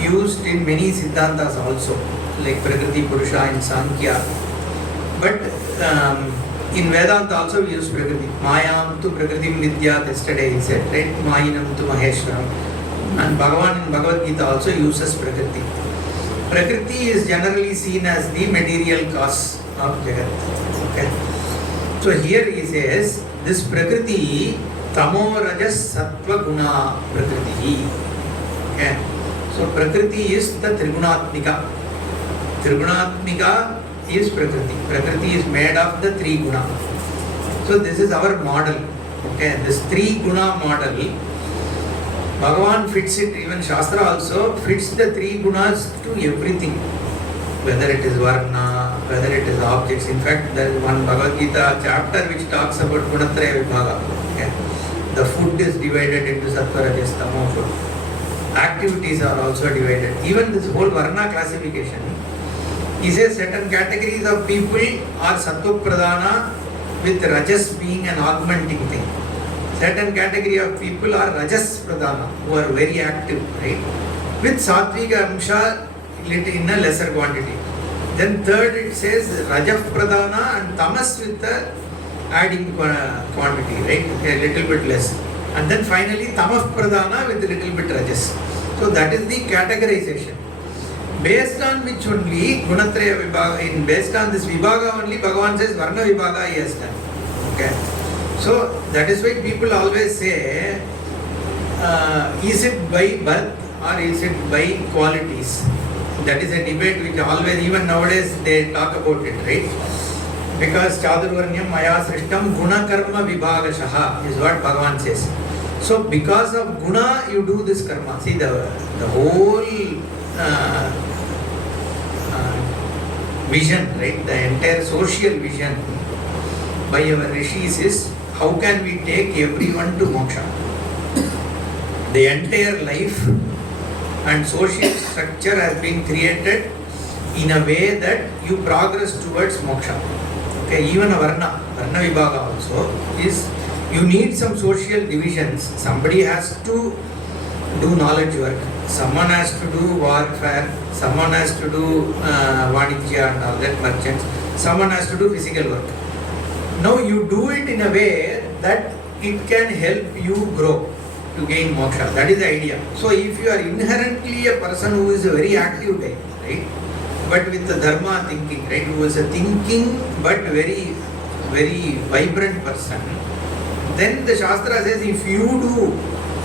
used in many Siddhantas also, like Prakriti Purusha in Sankhya. But in Vedanta also we use Prakriti. Mayam tu Prakriti Vidya, yesterday he said, right? Mayinam tu Maheshwaram. And Bhagavan in Bhagavad Gita also uses Prakriti. Prakriti is generally seen as the material cause of Jagat. Okay. So here he says, this Prakriti, Tamo Rajas Sattva Guna Prakriti. Okay. So Prakriti is the Trigunatmika. Trigunatmika is Prakriti. Prakriti is made of the three guna. So this is our model. Okay, this three guna model, Bhagavan fits it, even Shastra also fits the three gunas to everything. Whether it is Varna, whether it is objects. In fact, there is one Bhagavad Gita chapter which talks about Gunatraya Vibhaga. Okay. The food is divided into Sattva, Rajas, Tamo food. Activities are also divided. Even this whole Varna classification, he says certain categories of people are Sattva Pradhana with Rajas being an augmenting thing. Certain category of people are Rajas Pradhana who are very active, right? With Sattvika Amsha in a lesser quantity. Then third it says Rajas Pradhana and Tamas with the adding quantity, right? A little bit less. And then finally Tamas Pradhana with a little bit Rajas. So that is the categorization. Based on which only Gunatraya Vibhaga, based on this Vibhaga only, Bhagavan says Varna Vibhaga he has done. Okay. So that is why people always say, is it by birth or is it by qualities? That is a debate which always, even nowadays they talk about it, right? Because Chadurvarnyam Maya Srishtam Guna Karma Vibhagashaha is what Bhagavan says. So because of Guna you do this karma. See the whole vision, right? The entire social vision by our rishis is how can we take everyone to moksha? The entire life and social structure has been created in a way that you progress towards moksha. Okay, even a Varna Vibhaga also is, you need some social divisions. Somebody has to do knowledge work, someone has to do warfare, someone has to do Vanijya and all that, merchants, someone has to do physical work. Now you do it in a way that it can help you grow to gain moksha. That is the idea. So if you are inherently a person who is a very active guy, right, but with the dharma thinking, right, who is a thinking but very, very vibrant person, then the Shastra says if you do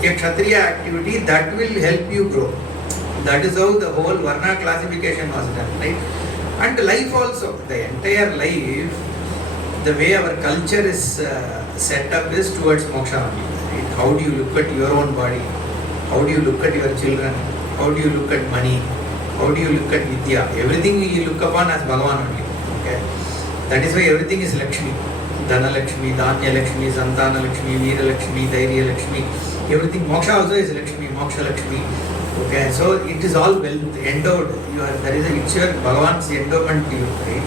a Kshatriya activity, that will help you grow. That is how the whole Varna classification was done, right? And life also, the entire life, the way our culture is set up is towards moksha only. Right? How do you look at your own body? How do you look at your children? How do you look at money? How do you look at Vidya? Everything you look upon as Bhagavan only. Okay? That is why everything is Lakshmi. Dhana Lakshmi, Dhanya Lakshmi, Santana Lakshmi, Veera Lakshmi, Dhairya Lakshmi. Everything, moksha also is Lakshmi, Moksha Lakshmi. Okay, so it is all wealth, endowed. It's your Bhagavan's endowment to you, right?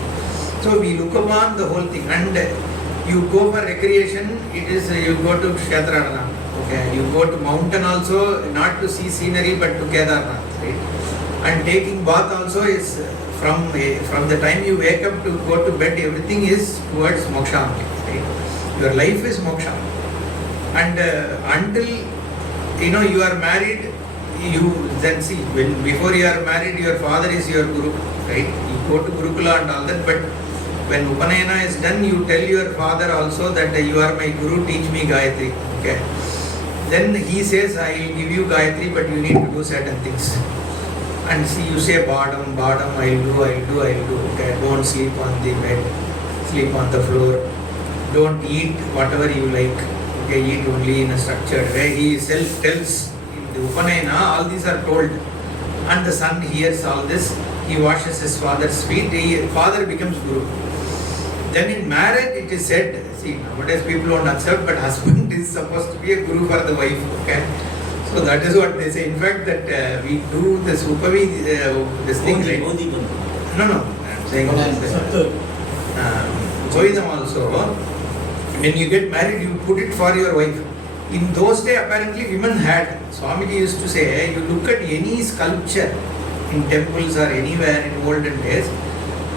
So we look upon the whole thing, and you go for recreation, you go to Kshetrarana. Okay, you go to mountain also, not to see scenery but to Kedarnath, right? And taking bath also is from the time you wake up to go to bed, everything is towards moksha, right? Your life is moksha. And until you are married, you then see, before you are married, your father is your guru, right? You go to Gurukula and all that, but when Upanayana is done, you tell your father also that you are my guru, teach me Gayatri. Okay. Then he says, I will give you Gayatri, but you need to do certain things. And see, you say, Badam, I'll do. Okay. Don't sleep on the bed, sleep on the floor. Don't eat whatever you like. Okay. Eat only in a structured way. He himself tells in the Upanayana, all these are told. And the son hears all this. He washes his father's feet. Father becomes guru. Then in marriage it is said, see, nowadays people won't accept, but husband is supposed to be a guru for the wife. Okay, so that is what they say. In fact, that we do this upavi, this thing, right? No, I'm saying Govidam also. When you get married, you put it for your wife. In those days, apparently women had. Swamiji used to say, you look at any sculpture in temples or anywhere in olden days,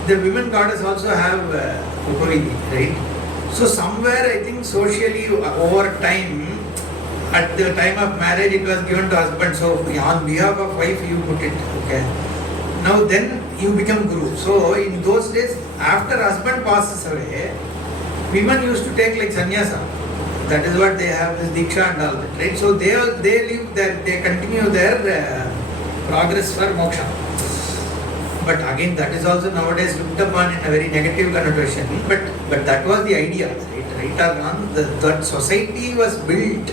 the women goddess also have Upavidhi, right? So somewhere I think socially over time, at the time of marriage it was given to husband, so on behalf of wife you put it, okay. Now then you become guru. So in those days, after husband passes away, women used to take like sannyasa. That is what they have, this diksha and all that, right? So they live there, they continue their progress for moksha. But again, that is also nowadays looked upon in a very negative connotation. But that was the idea, right or wrong? That society was built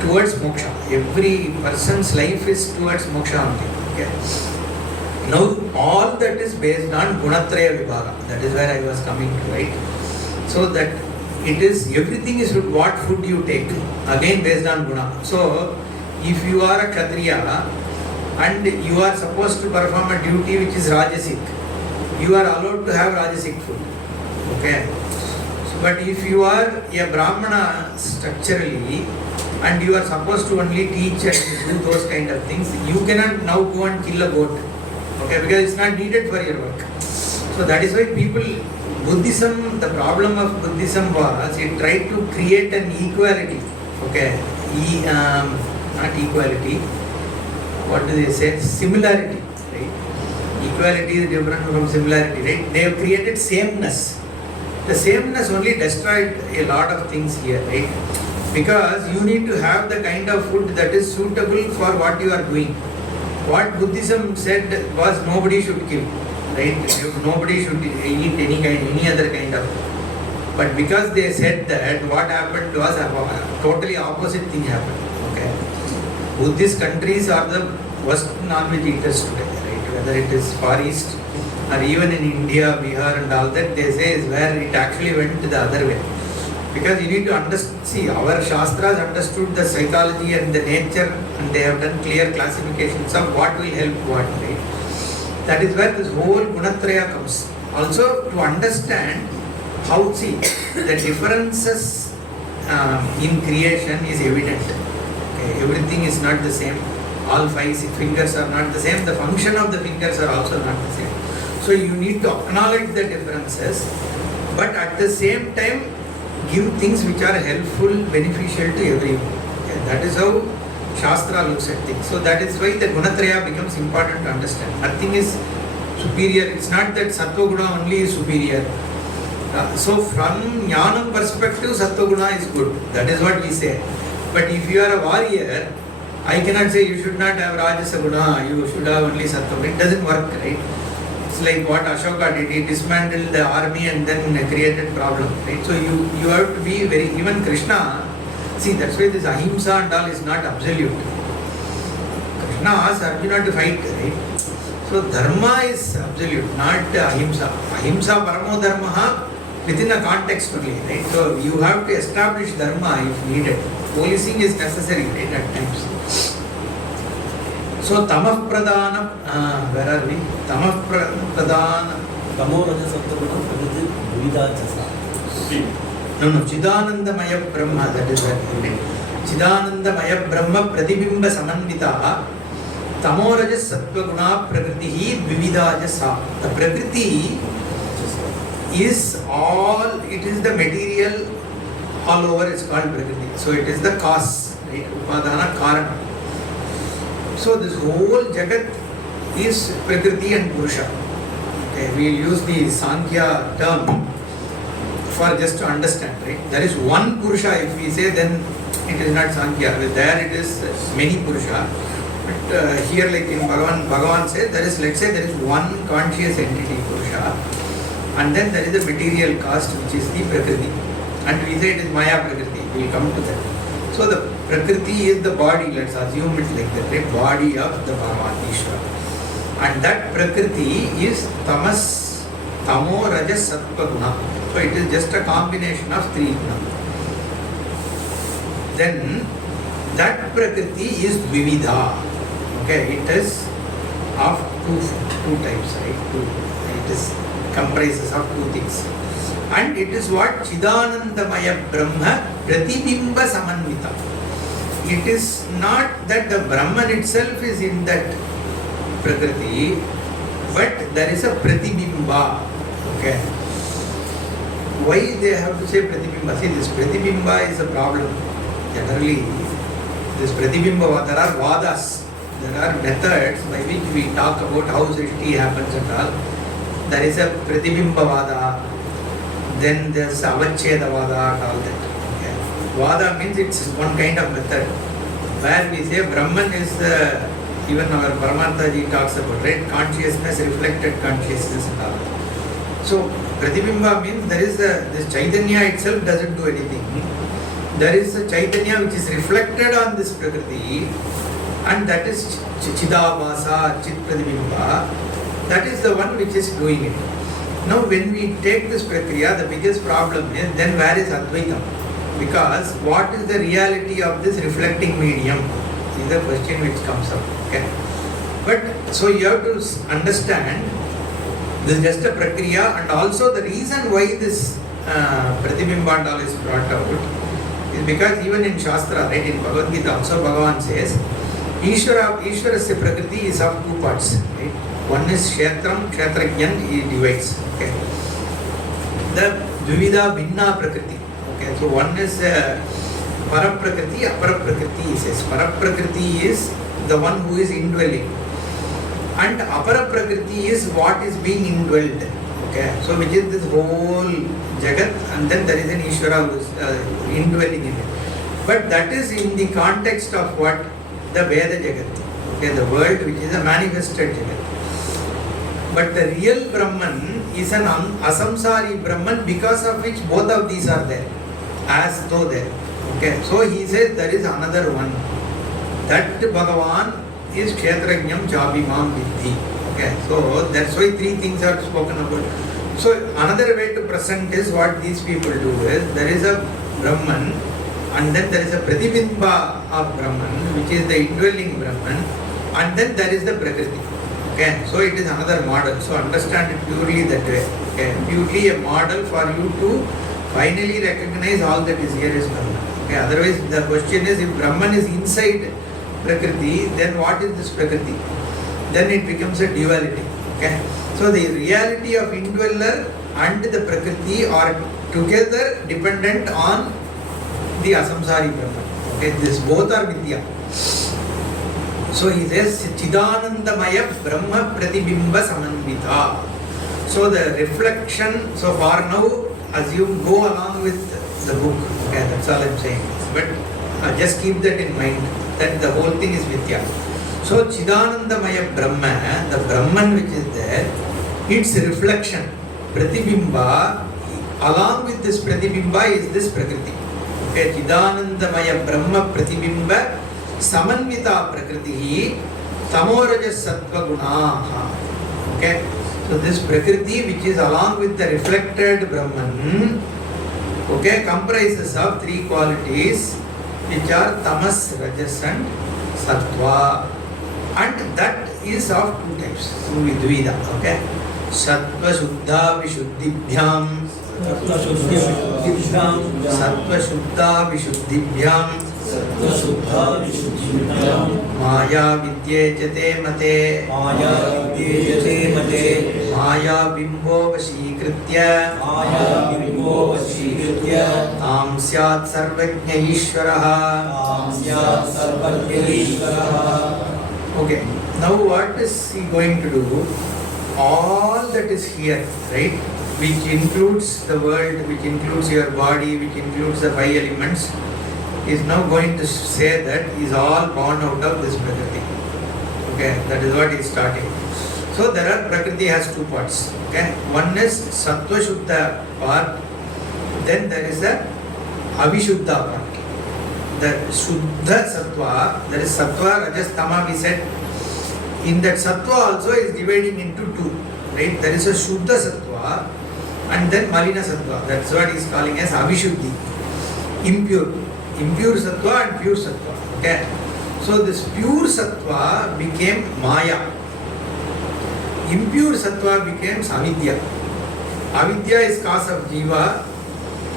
towards moksha. Every person's life is towards moksha only. Okay. Now all that is based on gunatraya vibhaga. That is where I was coming to, right? So that it is, everything is what food you take. Again based on guna. So if you are a kshatriya, and you are supposed to perform a duty which is Rajasic, you are allowed to have Rajasic food. Okay. So, but if you are a Brahmana structurally and you are supposed to only teach and do those kind of things, you cannot now go and kill a goat. Okay, because it's not needed for your work. So that is why Buddhism, the problem of Buddhism was it tried to create an equality. Okay. Not equality. What do they say? Similarity, right? Equality is different from similarity, right? They have created sameness. The sameness only destroyed a lot of things here, right? Because you need to have the kind of food that is suitable for what you are doing. What Buddhism said was nobody should kill, right? Nobody should eat any other kind of. But because they said that, what happened was a totally opposite thing happened. Okay. Buddhist countries are the worst non-veg eaters today, right? Whether it is Far East or even in India, Bihar and all that, they say is where it actually went the other way. Because you need to understand, see, our Shastras understood the psychology and the nature, and they have done clear classifications of what will help what, right? That is where this whole Gunatraya comes. Also to understand how, see, the differences in creation is evident. Everything is not the same. All 5 fingers are not the same. The function of the fingers are also not the same. So you need to acknowledge the differences, but at the same time give things which are helpful, beneficial to everyone. Okay, that is how Shastra looks at things. So that is why the Gunatraya becomes important to understand. Nothing is superior. It's not that Sattva Guna only is superior. So from Jnanam perspective, Sattva Guna is good. That is what we say. But if you are a warrior, I cannot say you should not have Rajasa Guna, you should have only Sattva. It doesn't work, right? It's like what Ashoka did. He dismantled the army and then created problem, right? So you have to be very, even Krishna, see, that's why this Ahimsa and all is not absolute. Krishna asks Arjuna to fight, right? So Dharma is absolute, not Ahimsa. Ahimsa Paramo Dharma within a context only, right? So you have to establish Dharma if needed. Policing is necessary, right, at times. So tamah pradana, where are we? Tamah pradana. Tamo raja sattva prakriti dvida jasa. No, Chidanandamaya Brahma, that is right. Chidanandamaya Brahma Pratibimba Samanvitaha Tamo rajas sattva guna prakritihi dvivida jasa. The prakriti is all, it is the material all over, is called prakriti. So it is the cause, right? Upadana karana. So this whole jagat is prakriti and purusha. Okay, we use the Sankhya term for just to understand, right? There is one purusha, if we say, then it is not Sankhya. There it is many purusha. But here, like in Bhagavan says, there is, let's say, there is one conscious entity, purusha, and then there is a material caste, which is the prakriti. And we say it is Maya prakriti. We will come to that. So the prakriti is the body, let's assume it like that, right? Body of the Bhagavan, Ishvara. And that prakriti is tamas, tamo, rajas, sattva, guna. So it is just a combination of three guna. Then that prakriti is dvivida. Okay, it is of two types, right? It is comprises of two things. And it is what? Chidanandamaya Brahma Pratibimba Samanvita. It is not that the Brahman itself is in that Prakriti, but there is a Pratibimba. Okay. Why they have to say Pratibimba? See, this Pratibimba is a problem. Generally, this Pratibimba, there are vadas. There are methods by which we talk about how Srishti happens and all. There is a Pratibimba Vada, then there is Avacheda Vada and all that. Okay. Vada means it's one kind of method where we say Brahman is the, even our Paramartha ji talks about, right? Consciousness, reflected consciousness and all. So Pratibimba means there is this Chaitanya itself doesn't do anything. There is a Chaitanya which is reflected on this Prakriti, and that is Chidavasa, Chit Pratibimba. That is the one which is doing it. Now when we take this Prakriya, the biggest problem is then where is Advaitam? Because what is the reality of this reflecting medium is the question which comes up. Okay. But so you have to understand this is just a Prakriya, and also the reason why this Pratibimba and all is brought out is because even in Shastra, right, in Bhagavad Gita also Bhagavan says Ishwarasya Prakriti is of two parts. Right? One is Kshetram, Kshetrajnan, he divides. Okay. The Dvivida Bhinna Prakriti. Okay. So one is Paraprakriti, Aparaprakriti, he says. Paraprakriti is the one who is indwelling. And Aparaprakriti is what is being indwelled. Okay. So which is this whole Jagat, and then there is an Ishvara who is indwelling in it. But that is in the context of what? The Veda Jagat. Okay. The world which is a manifested Jagat. But the real Brahman is an asamsari Brahman, because of which both of these are there, as though there. Okay, so he says there is another one. That Bhagavan is Kshetrajnam Jabimam Vidhi. Okay, so that's why three things are spoken about. So another way to present is what these people do is there is a Brahman, and then there is a Pratibimba of Brahman, which is the indwelling Brahman, and then there is the Prakriti. Okay, so it is another model. So understand it purely that way. Okay, purely a model for you to finally recognize all that is here is Brahman. Okay, otherwise the question is, if Brahman is inside Prakriti, then what is this Prakriti? Then it becomes a duality. Okay, so the reality of indweller and the Prakriti are together dependent on the asamsari Brahman. Okay, this both are Vidya. So he says Chidanandamaya Brahma Pratibimba Samanvita. So the reflection, so far now, assume, go along with the book. Okay, that's all I'm saying. But just keep that in mind, that the whole thing is Vidya. So Chidanandamaya Brahma, the Brahman which is there, its reflection, Pratibimba, along with this Pratibimba is this Prakriti. Okay, Chidanandamaya Brahma Pratibimba Samanvita Prakriti Tamorajas Sattva Gunaha. Okay, so this Prakriti which is along with the reflected Brahman, okay, comprises of three qualities which are Tamas, Rajas and Sattva. And that is of two types. Dvida. Okay. Sattva Shuddha Vishuddhibhyam. Sattva Shuddha Vishuddhibhyam. Maya Vidyajate Mate. Maya Bimbo Vashikritya. Tam Syat Sarvajna Ishvaraha. Okay, now what is he going to do? All that is here, right, which includes the world, which includes your body, which includes the five elements, is now going to say that is all born out of this Prakriti. Okay, that is what he is starting. So there are, Prakriti has two parts. Okay, one is Sattva Shuddha part, then there is the Avishuddha part. The Shuddha Sattva, that is Sattva, Rajas, Tama we said. In that Sattva also is dividing into two. Right? There is a Shuddha Sattva and then Malina Sattva. That's what he is calling as Avishuddhi. Impure. Impure Sattva and pure Sattva. Okay. So this pure Sattva became Maya. Impure Sattva became Avidya. Avidya is cause of Jiva.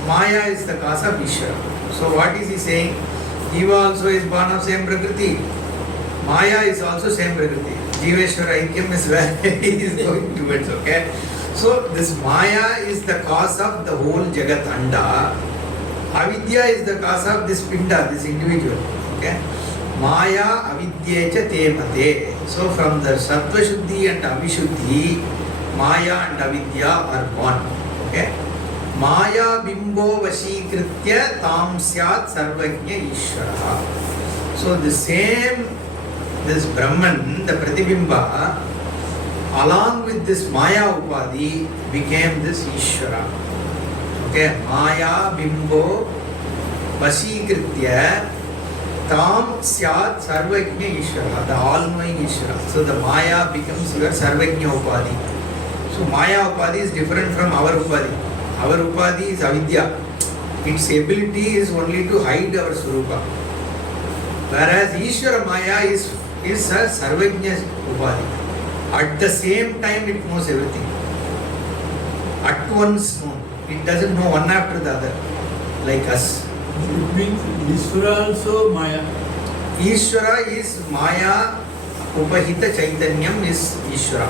Maya is the cause of Ishvara. So what is he saying? Jiva also is born of same Prakriti. Maya is also same Prakriti. Jiveshwara Aikyam is where he is going towards. Okay. So this Maya is the cause of the whole Jagat Anda. Avidya is the cause of this Pinda, this individual. Okay. Maya Avidyecha te mate. So from the Sattva Shuddhi and Avishuddhi, Maya and Avidya are born. Okay. Maya bimbo vashikritya tam syat sarvajna ishvara. So the same, this Brahman, the Pratibimba, along with this Maya Upadhi, became this Ishvara. Okay, Maya bimbo vashikritya tam syat sarvajna ishvara, the all-knowing Ishvara. So the Maya becomes your sarvajna Upadhi. So Maya Upadhi is different from our Upadhi. Our Upadhi is Avidya. Its ability is only to hide our Swarupa. Whereas Ishvara Maya is a Sarvajna Upadhi. At the same time it knows everything. At once known. It doesn't know one after the other, like us. It means Ishvara also Maya. Ishvara is Maya, Upahita Chaitanyam is Ishvara.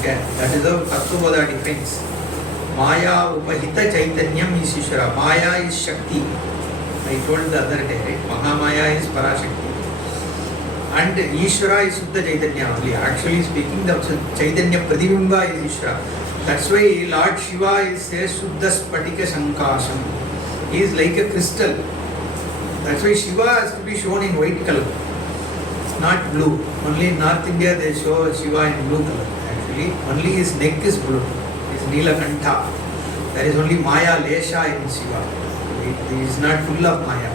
Okay, that is how Tattva defines. Maya Upahita Chaitanyam is Ishvara. Maya is Shakti. I told the other day, right? Mahamaya is Parashakti. And Ishvara is Suddha Chaitanya only. Actually speaking, the Chaitanya Pratibimba is Ishvara. That's why Lord Shiva is says Suddha Spatika Sankasham. He is like a crystal. That's why Shiva has to be shown in white color, not blue. Only in North India they show Shiva in blue color. Actually, only his neck is blue. His Nilakantha. There is only Maya Lesha in Shiva. He is not full of Maya.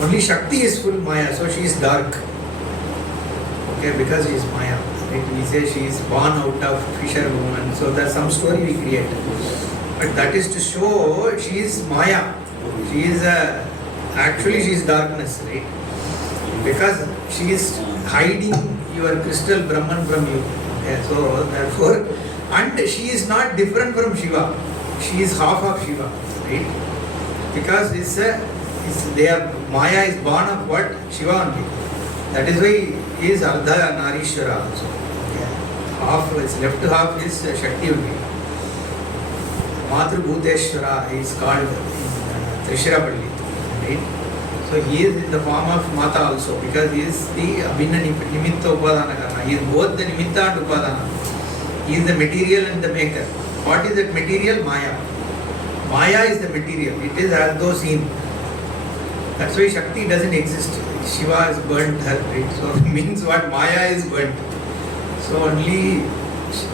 Only Shakti is full Maya, so she is dark. Okay, because she is Maya. Right? We say she is born out of fisher woman. So that's some story we create. But that is to show she is Maya. She is actually she is darkness, right? Because she is hiding your crystal Brahman from you. Okay, so therefore, and she is not different from Shiva. She is half of Shiva, right? Because they are Maya is born of what? Shiva only. That is why he is Ardha Narishwara also. Okay. Half is left half is Shakti only. Matru Bhuteshwara is called in Trishirapalli, right? So he is in the form of Mata also because he is the Abhinna Nimitta Upadana Karana. He is both the Nimitta and Upadana. He is the material and the maker. What is that material? Maya. Maya is the material. It is as though seen. That's why Shakti doesn't exist. Shiva has burnt her, right? So it means what? Maya is burnt.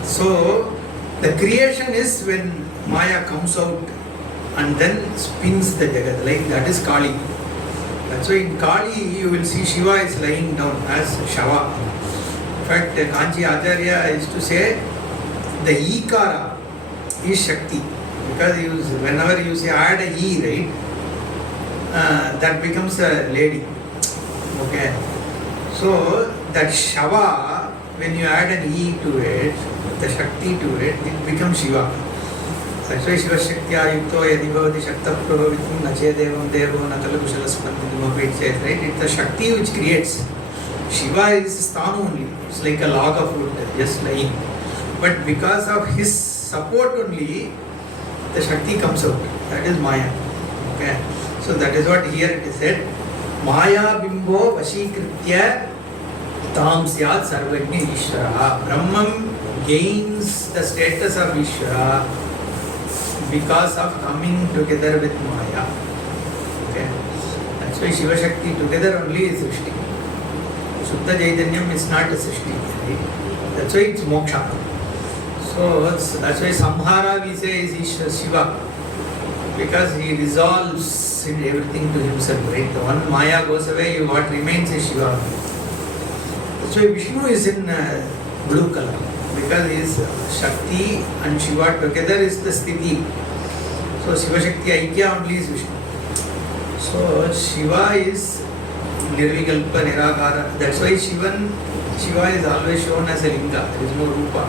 So the creation is when Maya comes out and then spins the Jagat. Like that is Kali. That's why in Kali you will see Shiva is lying down as Shava. In fact, Kanchi Acharya used to say the Ikara is Shakti. Because whenever you say add a E, right, that becomes a lady. Okay. So that Shava, when you add an E to it, the Shakti to it, it becomes Shiva. That's why Shiva Shaktya Yukto Yadi Bhavati Shakta Prabhavitum Nache Devam Devo Nakala Kushalaspantam, it says, right? It's the Shakti which creates. Shiva is Sthanu only. It's like a log of wood, just lying. But because of his support only, the Shakti comes out. That is Maya. Okay. So that is what here it is said. Maya Bimbo Vashikritya Tam Syat Sarvagni Ishvara. Brahman gains the status of Ishvara because of coming together with Maya. Okay. That's why Shiva Shakti together only is Srishti. Shuddha Chaitanyam is not a Srishti. Right? That's why it's Moksha. So that's why Samhara we say is Shiva. Because he resolves in everything to himself. Right? The one Maya goes away, what remains is Shiva. That's why Vishnu is in blue color. Because his Shakti and Shiva together is the Sthiti. So Shiva Shakti Aikya only is Vishnu. So Shiva is Nirvikalpa Nirakara. That's why Shiva is always shown as a Linga. There is no Rupa.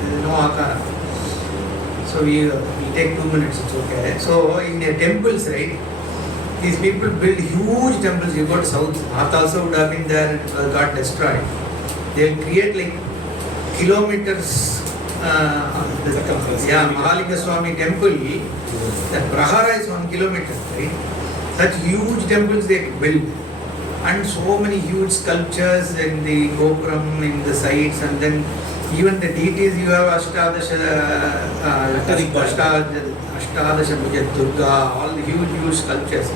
There is no Akara. So we take 2 minutes, it's okay. So in the temples, right, these people build huge temples. You go to south, North also would have been there, it got destroyed. They'll create like kilometers. Mahalinga Swami temple, that Prahara is 1 kilometer, right? Such huge temples they build. And so many huge sculptures in the Gopuram, in the sides, and then even the deities you have Ashtadasha Bhuja Durga, all the huge sculptures.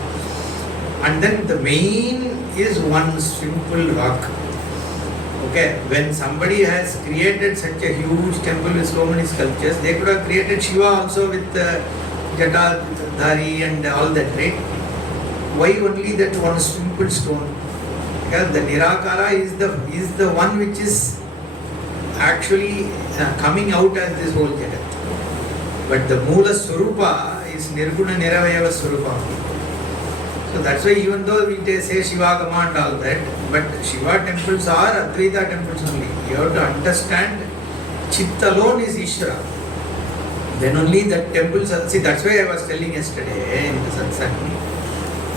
And then the main is one simple rock. Okay, when somebody has created such a huge temple with so many sculptures, they could have created Shiva also with Jatadhari and all that, right? Why only that one simple stone? Because the Nirakara is the one which is actually coming out as this whole Jagat. But the Moola Swarupa is Nirguna Niravayava Swarupa. So that's why even though we say Shiva Gama and all that, but Shiva temples are Advaita temples only. You have to understand Chit alone is Ishvara. Then only the temples are, see that's why I was telling yesterday in the satsang.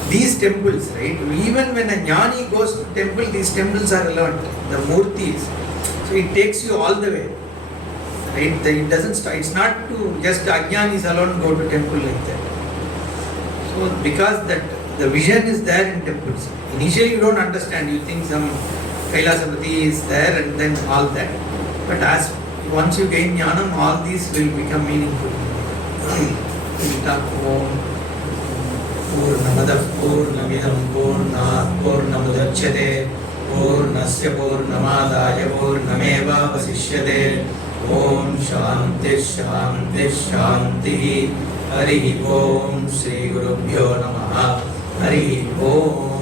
These temples, right, even when a jnani goes to temple, these temples are learnt, the murtis. So it takes you all the way. Right? It doesn't start, it's not to just ajnanis alone go to temple like that. So because that the vision is there in temples. Initially you don't understand, you think some Kailasapati is there and then all that. But as once you gain jnanam, all these will become meaningful. Purnamadav Purnamidam Purnat Purnamudachyate Purnasya Purnamadaya Purnameva Vasishyate Om Shanti Shanti Shanti Hari Om Sri Gurubhyo Namaha Hari Om